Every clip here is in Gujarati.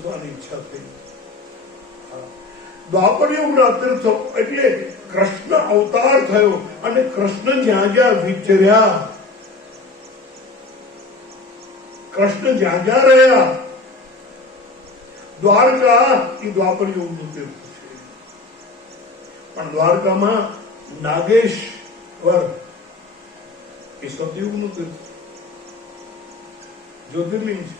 બેસવાની ઈચ્છા થઈ. દ્વાપર યુગના તીર્થો એટલે કૃષ્ણ અવતાર થયો અને કૃષ્ણ જ્યાં જ્યાં વિચર્યા, કૃષ્ણ જ્યાં જ્યાં રહ્યા, દ્વારકા એ દ્વાપર યુગનું તીર્થ છે. પણ દ્વારકામાં નાગેશ્વર એ સતયુગનું તીર્થ, જ્યોતિર્લિંગ છે.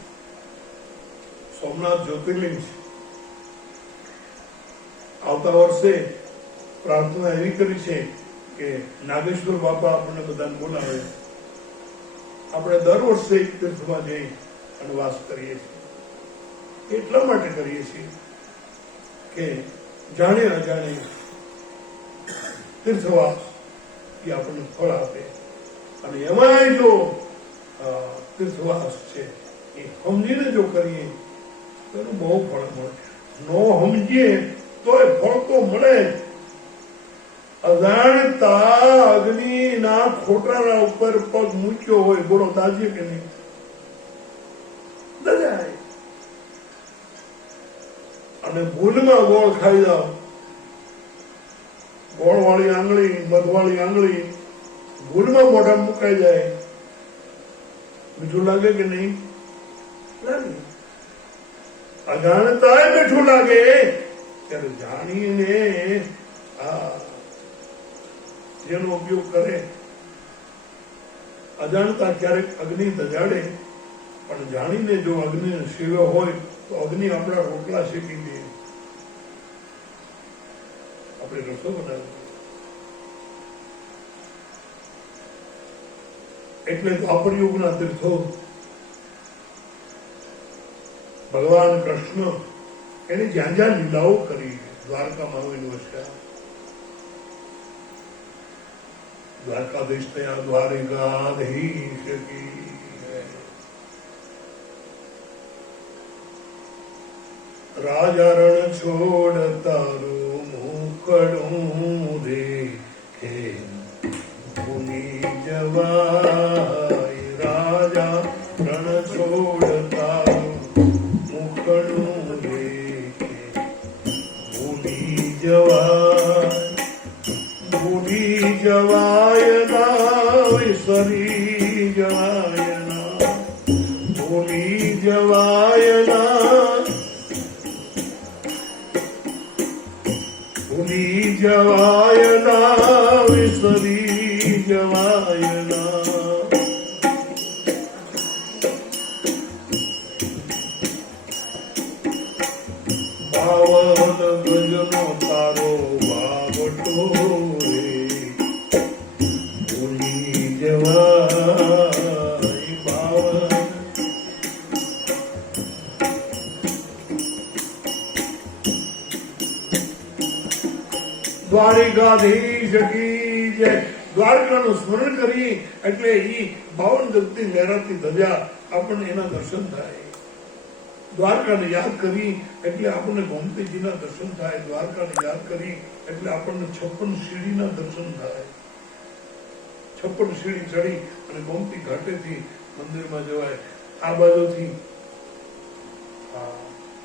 સોમનાથ જ્યોતિર્લિંગ છે. આવતા વર્ષે પ્રાર્થના એવી કરી છે કે નાગેશ્વર બાપા આપણને બધાને બોલાવે, આપણે દર વર્ષે એક તીર્થમાં જઈ અને વાસ કરીએ છીએ. એટલા માટે કરીએ છીએ કે જાણે અજાણે તીર્થવાસ એ આપણને ફળ આપે. અને એમાં જો તીર્થવાસ છે એ સમજીને જો કરીએ તો એનું બહુ ફળ મળે. નો સમજીએ તો એ ફળ તો મળે. અજાણતા અગ્નિના ખોટાના ઉપર પગ મૂક્યો હોય, બોલો તાજે કે નહીં? દજાય. અને ભૂલમાં ગોળ ખાઈ જાઓ, ગોળ વાળી આંગળી, મધ વાળી આંગળી ભૂલમાં મોઢા મુકાઈ જાય, મીઠું લાગે કે નહીં? લાગે. અજાણતા મીઠું લાગે, ત્યારે જાણીને જેનો ઉપયોગ કરે. અજાણતા ક્યારેક અગ્નિ દજાડે, પણ જાણીને જો અગ્નિ સેવા હોય તો અગ્નિ આપણા રોટલા શેકી દે, આપણે રસો બનાવી. એટલે દ્વાપર યુગના તીર્થો ભગવાન કૃષ્ણ એને જ્યાં જ્યાં લીલાઓ કરી, દ્વારકામાં આવીને વસ્યા. દ્વારકાધીશ થયા દ્વારિકાધીશ કી. રાજા રણ છોડ તારું મુખડું દેખે ભૂમિ જવાય. રાજા રણ છોડ તારું મુખડું દેખે ભૂમિ જવાય. ભૂમિ જવાય ના વિસરી જવાય ના. ભૂમિ જવાય ના, ભૂલી જવાય ના, વિસરી જવાય ના. બાવન ગજનો તારો બાવટો રે, ભૂલી જવાય. બાવન દ્વારિકાધીશ કી જય. દ્વારકાનું સ્મરણ કરી એટલે ઈ 52 ગજની લહેરાતી ધજા આપણને એના દર્શન થાય. દ્વારકાને યાદ કરી એટલે આપણને ગોમતીજીના દર્શન થાય. દ્વારકાને યાદ કરી એટલે આપણને 56 સીડીના દર્શન થાય. 56 સીડી ચડી અને ગોમતી ઘાટેથી મંદિરમાં જવાય. આ બાજુથી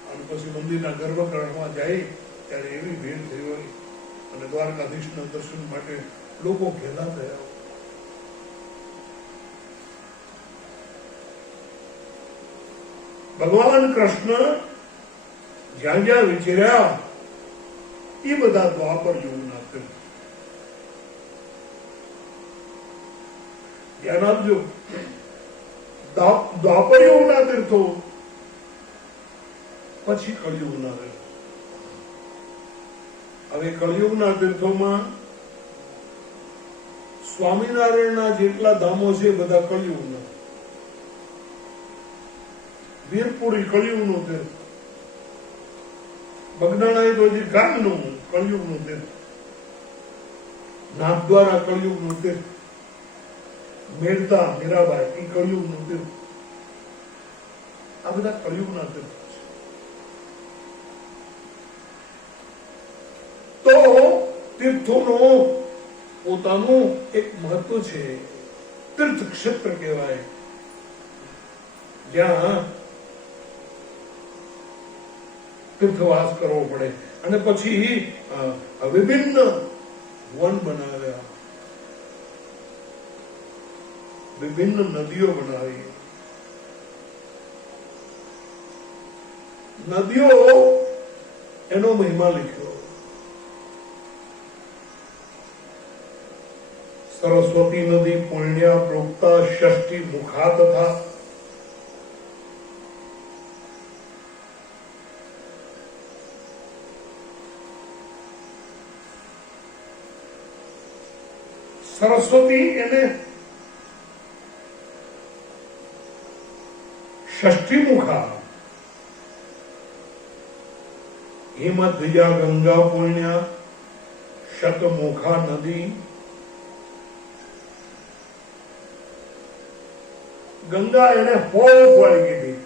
અને પછી મંદિરના ગર્ભગૃહમાં જાય ત્યારે એવી ભીડ થઈ હોય અને દ્વારકાધીશના દર્શન માટે લોકો ઘેલા થયા. ભગવાન કૃષ્ણ જ્યાં જ્યાં વિચર્યા એ બધા દ્વાપર યુગના તીર્થ. ધ્યાન આપજો, દ્વાપર યુગના તીર્થો પછી કળિયુગના તીર્થો. હવે કળિયુગના તીર્થોમાં સ્વામિનારાયણના જેટલા ધામો છે બધા કળિયુગના. વીરપુરી કળિયુગનું તીર્થ, બગદાણા તો હજી ગામનું કળિયુગનું તીર્થ, નાથદ્વારા કળિયુગનું તીર્થ, મેરતા મીરાબાઈ એ કળિયુગનું તીર્થ. આ બધા કળિયુગના તીર્થ છે. તો તીર્થોનું પોતાનું એક મહત્વ છે. તીર્થ ક્ષેત્ર કહેવાય જ્યાં તીર્થવાસ કરવો પડે. અને પછી વિભિન્ન વન બનાવ્યા, વિભિન્ન નદીઓ બનાવી. નદીઓ એનો મહિમા લખ્યો. સરસ્વતી નદી પુણ્યા પ્રોક્તા ષષ્ઠી મુખા તથા સરસ્વતી એને ષષ્ઠી મુખા, હિમદ્વિજા ગંગા પુણ્યા શતમુખા નદી. ગંગા એને 100 મુખવાળી કીધી,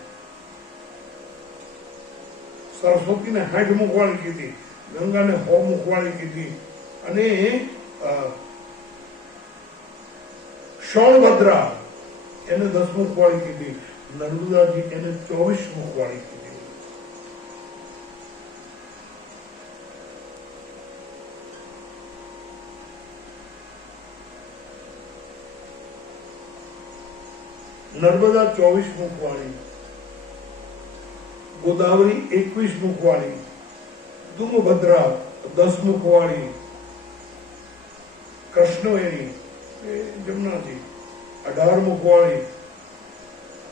સરસ્વતીને 60 મુખવાળી કીધી, ગંગાને 100 મુખવાળી કીધી. અને સોણભદ્રા એને 10 મુખવાળી કીધી, નર્મદાજી એને 24 મુખવાળી કીધી. નર્મદા 24 મુખવાળી, ગોદાવરી 21 મુખવાળી, તુંગભદ્રા 10 મુખવાળી, કૃષ્ણવેણી જમનાજી 18 મુખવાળી,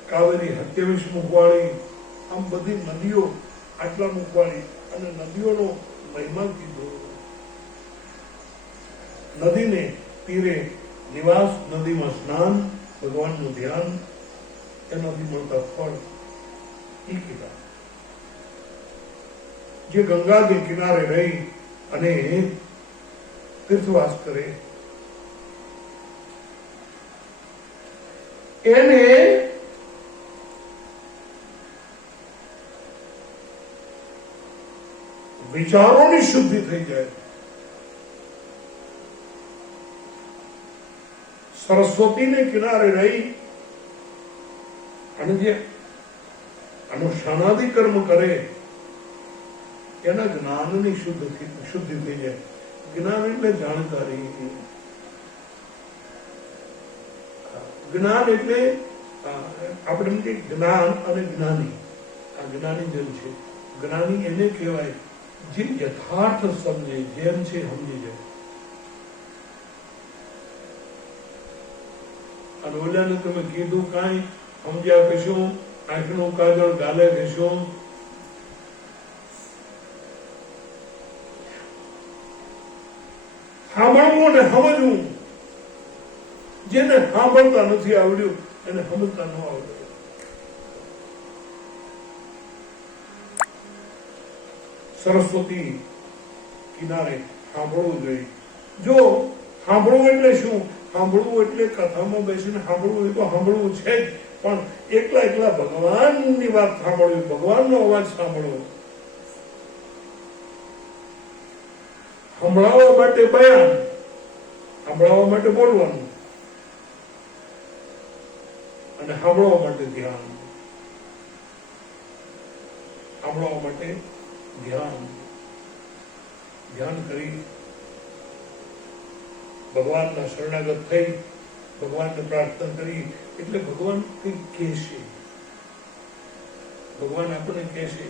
કાવેરી 27 મુખવાળી. આમ બધી નદીઓ આટલા મુખવાળી. અને નદીઓનો મહિમા કીધો. નદીને તીરે નિવાસ, નદીમાં સ્નાન, ભગવાનનું ધ્યાન, એનાથી મળતા ફળ એ કીધા. જે ગંગા કે કિનારે રહી અને તીર્થવાસ કરે એને વિચારોની શુદ્ધિ થઈ જાય. સરસ્વતીને કિનારે રહી અને જે અનુષ્ઠાનાદિ કર્મ કરે એના જ્ઞાનની શુદ્ધિ થઈ જાય. જ્ઞાન એટલે જાણકારી. જ્ઞાન એટલે આપણે કે જ્ઞાન અને જ્ઞાની. આ જ્ઞાની જેમ છે. જ્ઞાની એને કહેવાય જે યથાર્થ સમજે, જેમ છે સમજી જાય. અને ઓલાને તમે કીધું કાંઈ સમજ્યા કશું, આંખનું કાજળ ગાલે કશું, સાંભળવું ને સમજવું. જેને સાંભળતા નથી આવડ્યું એને સમજતા ન આવડ્યું. સરસ્વતી કિનારે સાંભળવું જોઈએ. જો સાંભળવું એટલે શું? સાંભળવું એટલે કથામાં બેસીને સાંભળવું, એ તો સાંભળવું છે જ, પણ એકલા એકલા ભગવાનની વાત સાંભળવી, ભગવાનનો અવાજ સાંભળવો. સંભળાવવા માટે બયાન, સંભળાવવા માટે બોલવાનું, અને સાંભળવા માટે ધ્યાન. સાંભળવા માટે ધ્યાન. ધ્યાન કરી ભગવાનના શરણાગત થઈ ભગવાનને પ્રાર્થના કરી એટલે ભગવાન કંઈક કહેશે. ભગવાન આપણને કહેશે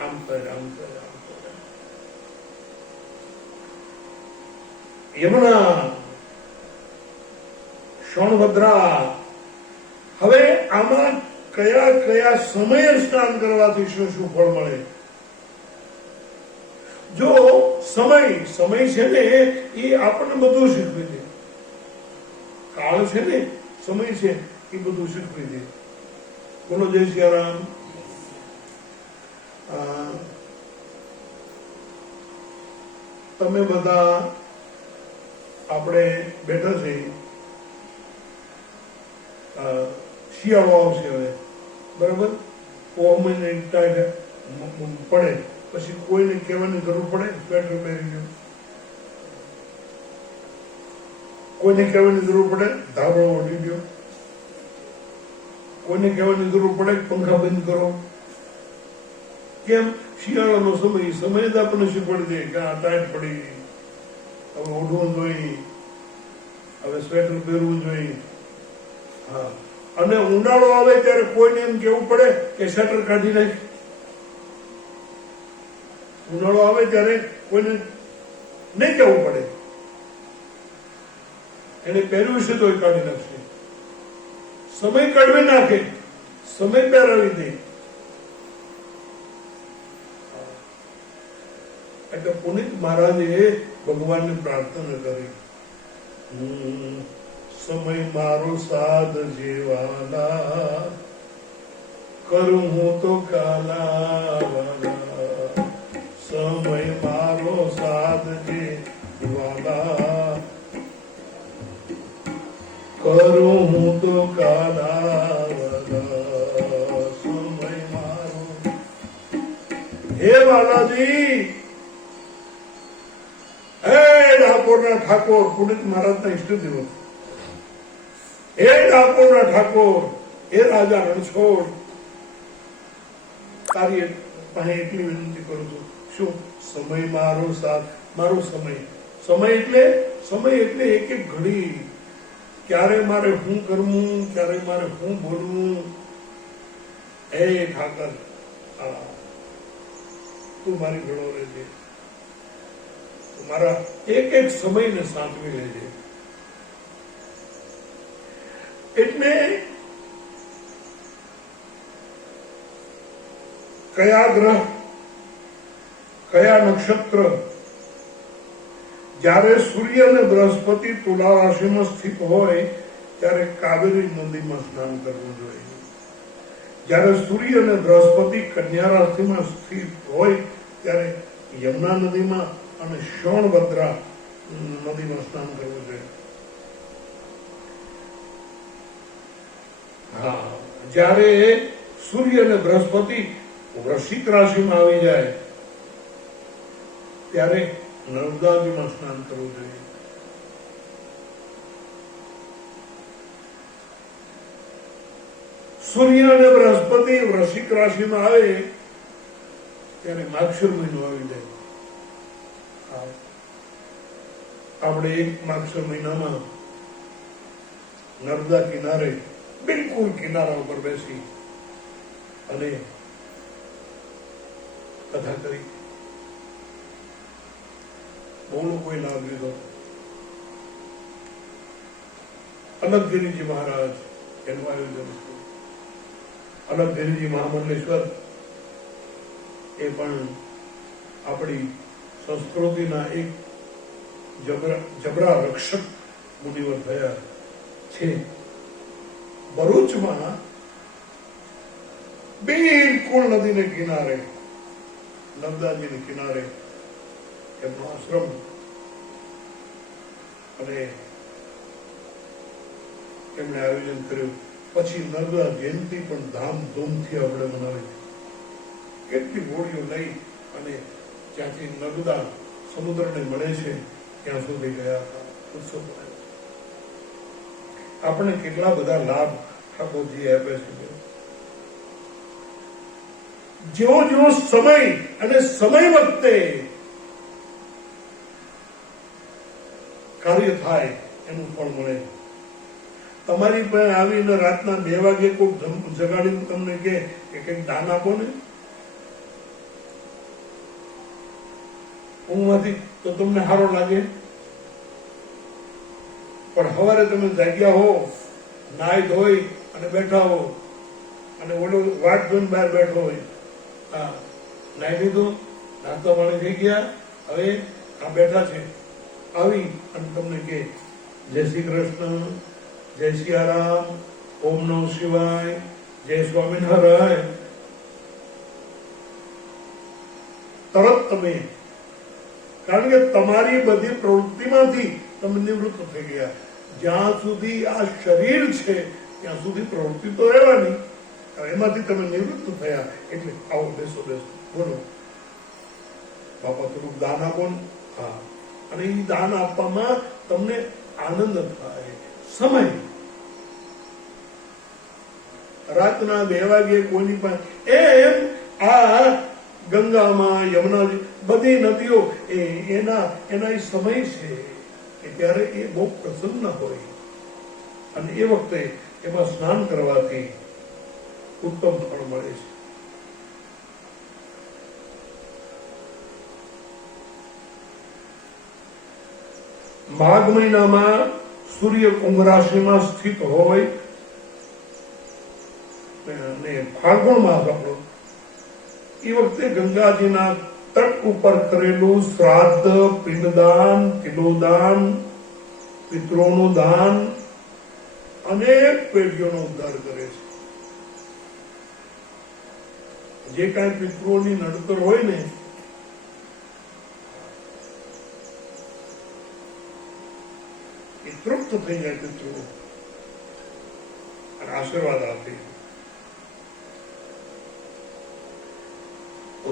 આમ કર, આમ કર, આમ કર. યમુના, સોણભદ્રા. હવે આમાં કયા કયા સમયે સ્નાન કરવાથી શું શું ફળ મળે? જો સમય છે ને એ આપણને બધું શીખવી દે. કાળ છે ને, સમય છે એ બધું શીખવી દે. બોલો જય સિયારામ. તમે બધા આપણે બેઠા છે, શિયાળો આવશે હવે, બરાબર? મહિને પડે પછી કોઈને કહેવાની જરૂર પડે? સ્વેટર પહેરી ગયો. કોઈને કહેવાની જરૂર પડે? ધાબળો ઓઢી ગયો. કોઈને કહેવાની જરૂર પડે? પંખા બંધ કરો. કેમ? શિયાળાનો સમય સમય જ આપણને શીખવાડી દે કે આ ટાઈટ પડી, હવે ઓઢવું જોઈએ, હવે સ્વેટર પહેરવું જોઈએ. હા, અને ઉનાળો આવે ત્યારે કોઈને એમ કેવું પડે કે સ્વેટર કાઢી નાખ. ઉનાળો આવે ત્યારે કોઈને નહીં કહેવું પડે, એને પહેરવું છે તો એ કાઢી નાખશે. સમય કાઢવી નાખે, સમય પહેરાવી દે. એટલે પુનિત મહારાજે ભગવાનને પ્રાર્થના કરી, સમય મારો સાધ જેવાલા, કરું હું તો કાલાવાલા. સમય મારો સાધ જેવાલા, કરું હું તો કાલાવાલા. સમય મારો. હે વાલાજી, ડાકોરના ઠાકોર, પુનિત મહારાજના ઈષ્ટદેવ, હે ડાકોરના ઠાકોર, હે રાજા રણછોડ, તારી પાસે એટલી વિનંતી કરું છું. શું? સમય મારો સાથ, મારો સમય. સમય એટલે એક એક ઘડી. ક્યારે મારે શું કરવું, ક્યારે મારે શું બોલવું. હે ઠાકર, તું મારી ઘડો રહેજે, મારા એક એક સમયને સાચવી લેજે. એટલે કયા ગ્રહ, કયા નક્ષત્ર, જ્યારે સૂર્ય અને બૃહસ્પતિ તુલા રાશિમાં સ્થિત હોય ત્યારે કાવેરી નદીમાં સ્નાન કરવું જોઈએ. જ્યારે સૂર્ય અને બૃહસ્પતિ કન્યા રાશિમાં સ્થિત હોય ત્યારે યમુના નદીમાં અને શોણભદ્રા નદીમાં સ્નાન કરવું જોઈએ. હા, જ્યારે સૂર્ય અને બૃહસ્પતિ વૃશ્ચિક રાશિમાં આવી જાય ત્યારે નર્મદાજીમાં સ્નાન કરવું જોઈએ. સૂર્ય અને બૃહસ્પતિ વૃશ્ચિક રાશિમાં આવે ત્યારે માગશીર મહિનો આવી જાય. આપણે એક માગશીર મહિનામાં નર્મદા કિનારે બિલકુલ કિનારા ઉપર બેસી અને કથા કરી. બહુ લોકોએ લાભ લીધો. અલગગીરીજી મહારાજ એનું આયોજન હતું. અલગગીરીજી મહામંડલેશ્વર એ પણ આપણી સંસ્કૃતિના એક જબરા રક્ષક મુનિવર થયા છે. ભરૂચમાં બિલકુલ નદીને કિનારે, નર્મદાજીને કિનારે એમનો આશ્રમ અને એમણે આયોજન કર્યું. પછી નર્મદા જયંતિ પણ ધામધૂમથી આપણે મનાવી. કેટલી હોડીઓ લઈ અને જ્યાંથી નર્મદા સમુદ્રને મળે છે ત્યાં સુધી ગયા હતા. ઉત્સવ આપણે કેટલા બધા લાભ ઠાકોરજી આપે છે. જેવો જેવો સમય અને સમય વખતે કાર્ય થાય એનું ફળ મળે. તમારી પાસે આવીને રાતના 2 વાગે કોઈ જગાડીને તમને કે કંઈક દાન આપો ને ઊંઘમાંથી, તો તમને સારો લાગે. પણ સવારે તમે જાગ્યા હો, નાઈ ધોઈ અને બેઠા હો અને ઓલો વાટ જોઈને બહાર બેઠો હોય, હા નાઈ લીધું, નાસ્તા પાણી થઈ ગયા, હવે આ બેઠા છે, આવી અને તમને કે જય શ્રી કૃષ્ણ, જય સિયારામ, ઓમ નમઃ શિવાય, જય સ્વામિનારાયણ, તરત તમે, કારણ કે તમારી બધી પ્રવૃત્તિમાંથી તમે નિવૃત્ત થઈ ગયા. જ્યાં સુધી આ શરીર છે ત્યાં સુધી પ્રવૃત્તિ તો રહેવાની, એમાંથી તમે નિવૃત્ત થયા. એટલે આવો બેસો બોલો બાપા થોડુંક દાન આપો ને. હા, અને એ દાન આપવામાં તમને આનંદ થાય. સમય રાતના 2 વાગે કોઈની પાસે એમ આ ગંગામાં, યમુનાજી, બધી નદીઓ એના સમય છે કે ત્યારે એ બહુ પ્રસન્ન હોય અને એ વખતે એમાં સ્નાન કરવાથી ઉત્તમ ફળ મળે છે. માઘ મહિનામાં સૂર્ય કુંભ રાશિમાં સ્થિત હોય અને ફાલ્ગુણ માસ આપણો, એ વખતે ગંગાજીના તટ ઉપર કરેલું શ્રાદ્ધ, પિંડદાન, તિલોદાન, પિતરોનું દાન અનેક પેઢીઓનો ઉદ્ધાર કરે છે. જે કાંઈ પિતૃઓની નડતર હોય ને એ તૃપ્ત થઈ જાય પિતૃઓ અને આશીર્વાદ આપે.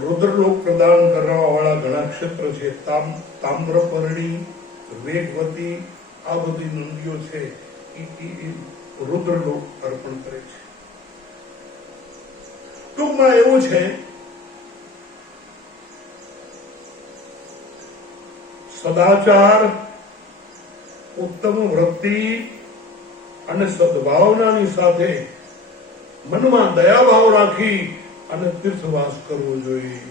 રુદ્રલોક પ્રદાન કરવા વાળા ઘણા ક્ષેત્ર છે. તામ્રપર્ણી, વેગવતી, આ બધી નદીઓ છે એ રુદ્રલોક અર્પણ કરે છે. ટૂંકમાં એવું છે, સદાચાર, ઉત્તમ વૃત્તિ અને સદભાવનાની સાથે મનમાં દયાભાવ રાખી અને તીર્થવાસ કરવો જોઈએ.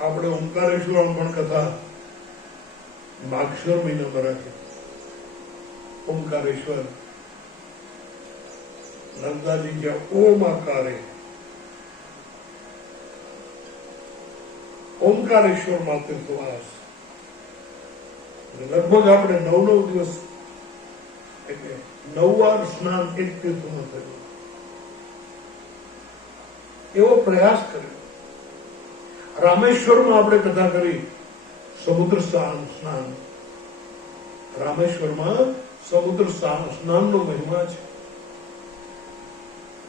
આપણે ઓમકારેશ્વર પણ કથા માગશર મહિનામાં રાખી. ઓમકારેશ્વર નર્મદાજી જ્યાં ઓમ આકારે ઓમકારેશ્વર માં તીર્થવાસ, લગભગ આપણે 9 દિવસ એટલે 9 વાર સ્નાન એક તીર્થમાં થયું. એવો પ્રયાસ કર્યો. રામેશ્વરમાં આપણે કથા કરી સમુદ્ર સ્નાન. રામેશ્વરમાં સમુદ્ર સ્નાનનો મહિમા છે.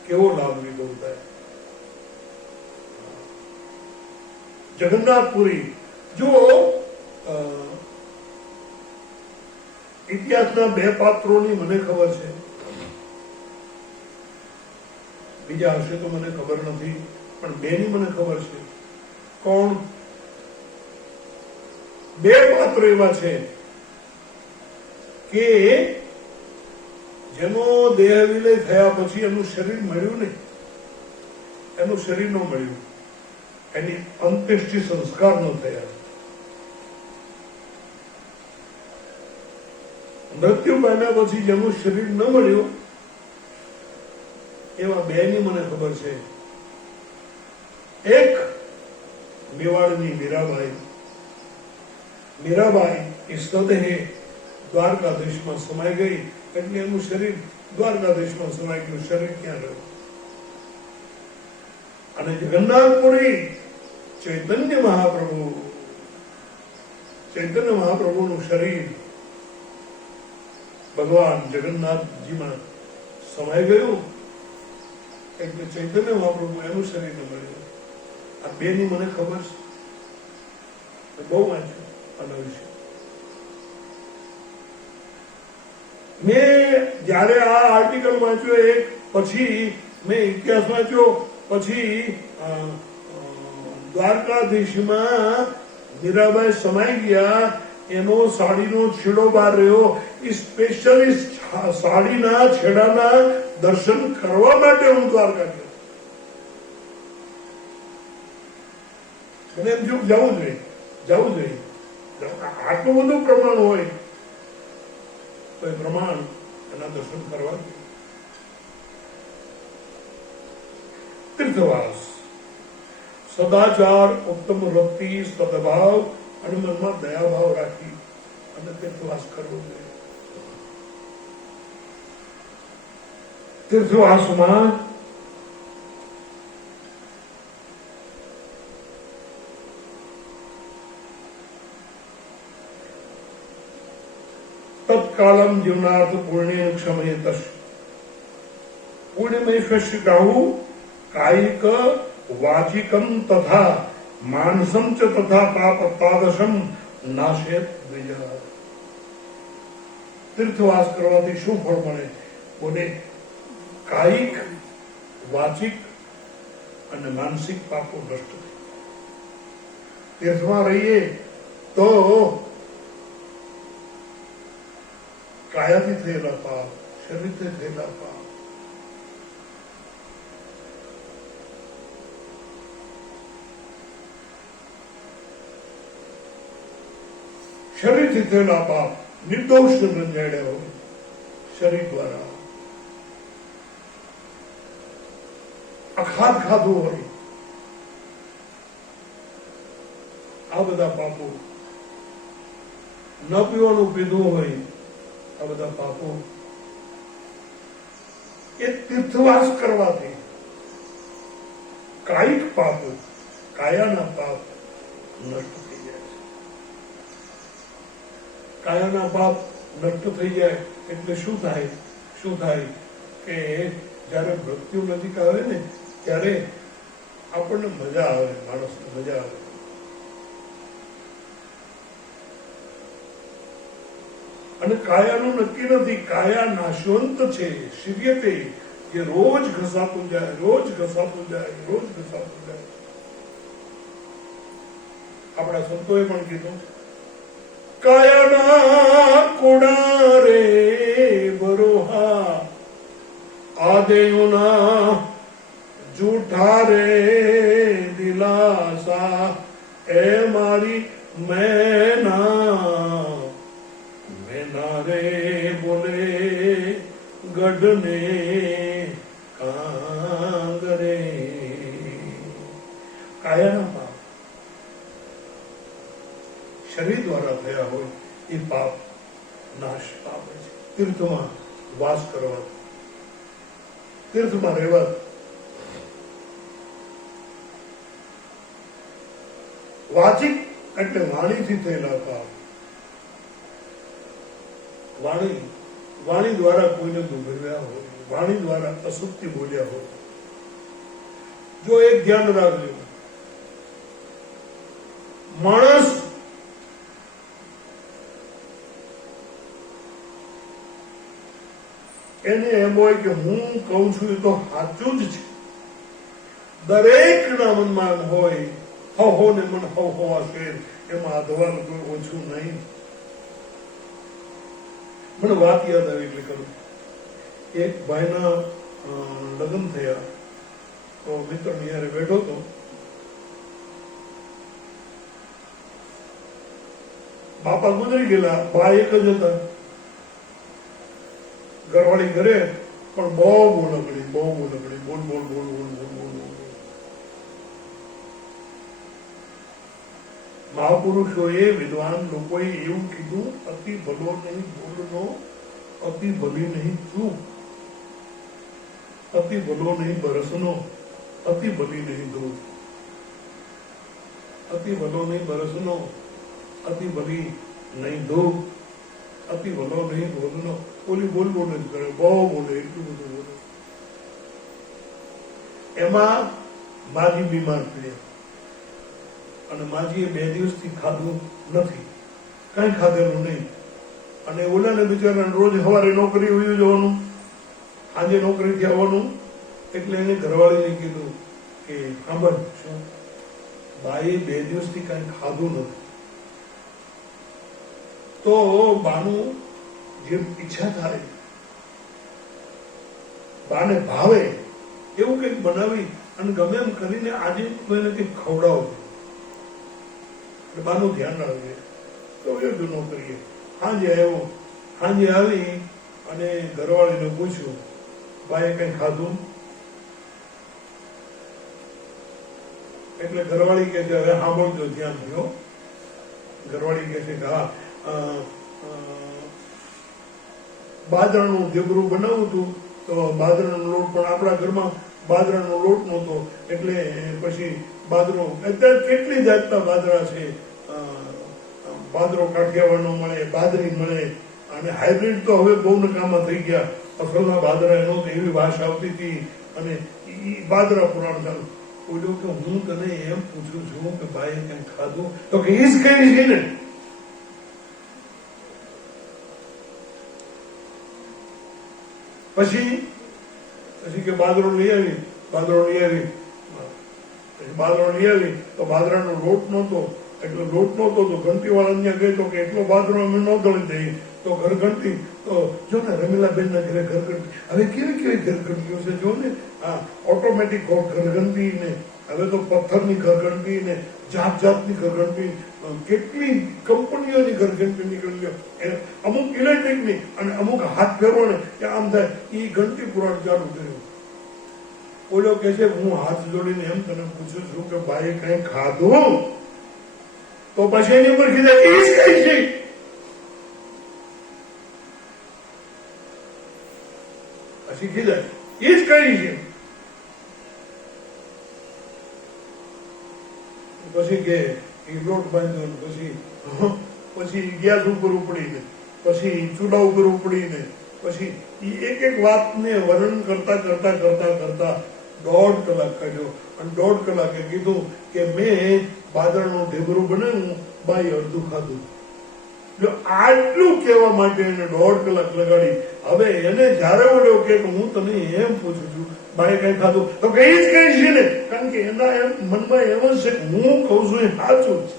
કેવો લાભ લીધો થાય. જગન્નાથપુરી, જો ઇતિહાસના 2 પાત્રોની મને ખબર છે, બીજા હશે તો મને ખબર નથી, પણ 2 ની મને ખબર છે. કોણ? 2 પાત્રો એવા છે કે જેનો દેહ વિલય થયા પછી એનું શરીર મળ્યું નહીં, એનું શરીર ન મળ્યું, એની અંત્યેષ્ટિ સંસ્કાર ન થયા, મૃત્યુ પામ્યા પછી જેનું શરીર ન મળ્યું, એવા 2 ની મને ખબર છે. એક મેવાડની મીરાબાઈ એ સ્વદેહે દ્વારકાધીશમાં સમાઈ ગઈ, એટલે એનું શરીર દ્વારકાધીશમાં સમાઈ ગયું, શરીર ક્યાં રહ્યું. અને જગન્નાથપુરી ચૈતન્ય મહાપ્રભુનું શરીર ભગવાન જગન્નાથજીમાં સમાઈ ગયું, એટલે ચૈતન્ય મહાપ્રભુ એનું શરીર ન મળ્યું. આ 2 ની મને ખબર છે, બહુ વાંચ્યું આના વિશે. મેં જયારે આ આર્ટિકલ વાંચ્યો, એક પછી મેં ઇતિહાસ વાંચ્યો, પછી દ્વારકાધીશમાં મીરાબાઈ સમાઈ ગયા, એનો સાડીનો છેડો બહાર રહ્યો. એ સ્પેશિયલી સાડીના છેડાના દર્શન કરવા માટે હું દ્વારકા ગયો. મને એમ થયું જવું જોઈએ. આટલું બધું પ્રમાણ હોય તો એ પ્રમાણ એના દર્શન કરવા. તીર્થવાસ, સદાચાર, ઉત્તમ વૃત્તિ, સદભાવ અને મનમાં દયાભાવ રાખી અને તીર્થવાસ કરવો જોઈએ. તીર્થવાસમાં તત્કાલમ જીવનાર્થ પુણ્ય ક્ષમયેતશ પુણ્યમેશ્વસ્ય ગાહુ કાયિક વાચિકમ તથા માનસમ ચ તથા પાપ તાદશમ નાશેત દ્વિજા. તીર્થવાસ કરવાથી શું ફળ મળે? બોલે કાયિક, વાચિક અને માનસિક પાપો નષ્ટ થાય. તીર્થમાં રહીએ તો કાયાથી થયેલા પાપ, શરીરથી થયેલા પાપ, શરીરથી થયેલા પાપ નિર્દોષ રંજાડ્યા હોય શરીર દ્વારા, અખાધ ખાધું હોય, આ બધા પાપો, ન પીવાનું પીધું હોય, આ બધા પાપો એ તીર્થવાસ કરવાથી કાયિક પાપો, કાયાના પાપ નષ્ટ થઈ જાય છે. કાયાના પાપ નષ્ટ થઈ જાય એટલે શું થાય કે જયારે મૃત્યુ નજીક આવે ને ત્યારે આપણને મજા આવે, માણસને મજા આવે. અને કાયાનું નક્કી નથી, કાયા નાશવંત છે, શિર્યતે, કે રોજ ઘસાતું જાય, રોજ ઘસાતું જાય, રોજ ઘસાતું જાય. આપણા સંતોએ પણ કીધું, કાયાના કુડા રે બરોહા, આદેયોના જૂઠા રે દિલાસા, એ મારી મેના રે બોલે ગઢને કાંગરે. કાયાના પાપ શરીર દ્વારા થયા હોય એ પાપ નાશ પામે છે. તીર્થમાં વાસ કરવા, તીર્થમાં રહેવા, વાચિક એટલે વાણીથી થયેલા પાપ. વાણી દ્વારા કોઈને દુભર્યા હોય, વાણી દ્વારા અસત્ય બોલ્યા હોય. જો એક ધ્યાન રાખજો, માણસ એને એમ હોય કે હું કહું છું એ તો સાચું જ છે. દરેકના મનમાં એમ હોય, હો ને મન હો શેર, એમાં અધવાનું કોઈ ઓછું નહીં. મને વાત યાદ આવી એટલે કરું. એક ભાઈના લગ્ન થયા તો મિત્ર નિયારે બેઠો હતો. બાપા ગુજરી ગયેલા, ભાઈ એક જ હતા. ઘરવાળી ઘરે પણ બહુ બોલકડી, બોલ બોલ બોલ બોલ બોલ બોલ બોલ. મહાપુરુષોએ, વિદ્વાન લોકોએ એવું કીધું, અતિ ભલો નહીં બોલનો, અતિ ભલી નહીં ચૂપ, અતિ ભલો નહીં બરસનો, અતિ ભલી નહીં ધૂપ, અતિ ભલો નહીં બરસનો, અતિ ભલી નહીં ધૂપ, અતિ ભલો નહીં બોલનો. ઓલી બોલ બોલ જ કરે, બહુ બોલે, એટલું બધું બોલે. એમાં માજી બીમાર પડ્યા અને માજીએ 2 દિવસથી ખાધું નથી, કઈ ખાધેલું નહીં. અને ઓલાને બિચારાને રોજ સવારે નોકરી ઉયું જવાનું, સાંજે નોકરીથી આવવાનું. એટલે એને ઘરવાળીને કીધું કે સાંભળ, શું બાએ 2 દિવસથી કઈ ખાધું નથી, તો બાનું જે ઈચ્છા થાય, બાને ભાવે એવું કંઈક બનાવી અને ગમે એમ કરીને આજે કોઈને કંઈક ખવડાવજો. બાનું ધ્યાન રાખજે. તો એવું ન કરીએ. સાંજે આવ્યો, સાંજે આવી અને ઘરવાળીને પૂછ્યું, બાએ કઈ ખાધું? એટલે ઘરવાળી કે છે, હવે સાંભળજો ધ્યાન થયો. ઘરવાળી કે છે કે હા, બાજરાનું ઢેબરું બનાવું હતું તો બાજરાનો લોટ પણ આપણા ઘરમાં બાજરાનો લોટ નહોતો, એટલે પછી બાજરો, અત્યારે કેટલી જાતના બાજરા છે. બાજરો કાઠિયાવાડનો મળે, બાજરી મળે, અને હાઇબ્રિડ તો હવે બહુ નકામા થઈ ગયા. અસલના બાજરા એનો તો એવી વાસ આવતી હતી, અને બાજરા પુરાણ ચાલુ. બોલ્યો કે હું તને એમ પૂછું છું કે ભાઈ કઈ ખાધું? તો કે ઈ જ કઈ છે ને. પછી પછી કે બાજરો લઈ આવી, બાજરો લઈ આવી, બાજરો લઈ આવી તો બાજરાનો લોટ નહોતો, એટલે લોટ નહોતો તો ઘંટી વાળા ત્યાં ગઈ તો કે એટલો બાજરો અમે ન દળી દઈએ તો ઘરઘંટી, તો જો ને રમીલાબેન ના ઘરે ઘરઘંટી, હવે કેવી કેવી ઘરઘંટીઓ છે જો ને, આ ઓટોમેટિક ઘરઘંટી ને હવે તો પથ્થરની ઘરઘંટી ને જાત જાતની ઘરઘંટી, કેટલી કંપનીઓની ઘરઘંટી નીકળી, અમુક ઇલેક્ટ્રિકની અને અમુક હાથ ફેરવો ને કે આમ થાય, એ ઘંટી પુરાણ ચાલુ કર્યું. ઓલો કે છે હું હાથ જોડીને એમ તને પૂછું છું કે ભાઈ કઈ ખાધું? તો પછી એની ઉપર કીધા એ જ કઈ છે, પછી કીધા એ જ કઈ છે. પછી કે એ લોટ બાંધ્યો, પછી ગેસ ઉપર ઉપડીને, પછી ચૂલા ઉપર ઉપડીને, પછી એક એક વાતને વર્ણન કરતા કરતા કરતા કરતા 1.5 કલાક કાઢ્યો. અને 1.5 કલાકે કીધું કે મેં બાજરાનું ઢેબરું બનાવ્યું, બાઈ અડધું ખાધું. જો આટલું કહેવા માટે એને 1.5 કલાક લગાડી. હવે એને જયારે ઓળ્યો કે હું તને એમ પૂછું છું બાઈ કઈ ખાધું, તો કઈ જ કઈ છે ને, કારણ કે એના મનમાં એમ જ છે હું કઉ છું એ સાચું જ છે.